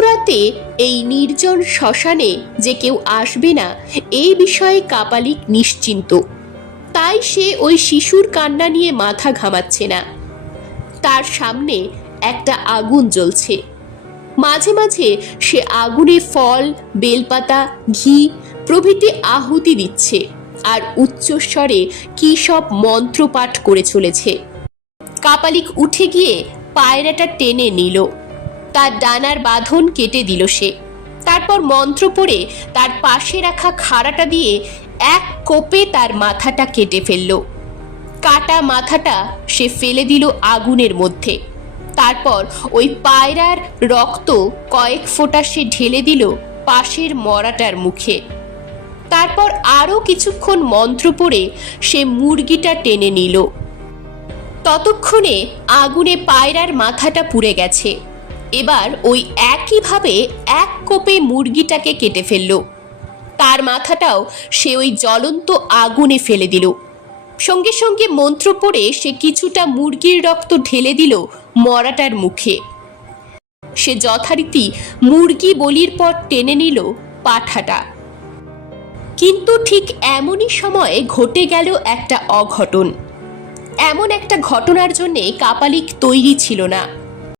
রাতে এই নির্জন শ্মশানে যে কেউ আসবে না এই বিষয়ে কাপালিক নিশ্চিন্ত। তাই সে ওই শিশুর কান্না নিয়ে মাথা ঘামাচ্ছে না। তার সামনে একটা আগুন জ্বলছে। মাঝে মাঝে সে আগুনে ফল, বেলপাতা, ঘি প্রভৃতি আহুতি দিচ্ছে আর উচ্চস্বরে কি সব মন্ত্রপাঠ করে চলেছে। কাপালিক উঠে গিয়ে পায়রাটা টেনে নিল। তার ডানার বাঁধন কেটে দিল সে। তারপর মন্ত্র পড়ে তার পাশে রাখা খাড়াটা দিয়ে এক কোপে তার মাথাটা কেটে ফেলল। কাটা মাথাটা সে ফেলে দিল আগুনের মধ্যে। তারপর ওই পায়রার রক্ত কয়েক ফোঁটা সে ঢেলে দিল পাশের মরাটার মুখে। তারপর আরও কিছুক্ষণ মন্ত্র পড়ে সে মুরগিটা টেনে নিল। ততক্ষণে আগুনে পায়রার মাথাটা পুড়ে গেছে। এবার ওই একইভাবে এক কোপে মুরগিটাকে কেটে ফেলল। তার মাথাটাও সে ওই জ্বলন্ত আগুনে ফেলে দিল। সঙ্গে সঙ্গে মন্ত্র পড়ে সে কিছুটা মুরগির রক্ত ঢেলে দিল মরাটার মুখে। সে যথারীতি মুরগি বলির পর টেনে নিল পাঠাটা। কিন্তু ঠিক এমনই সময়ে ঘটে গেল একটা অঘটন। এমন একটা ঘটনার জন্যে কাপালিক তৈরি ছিল না।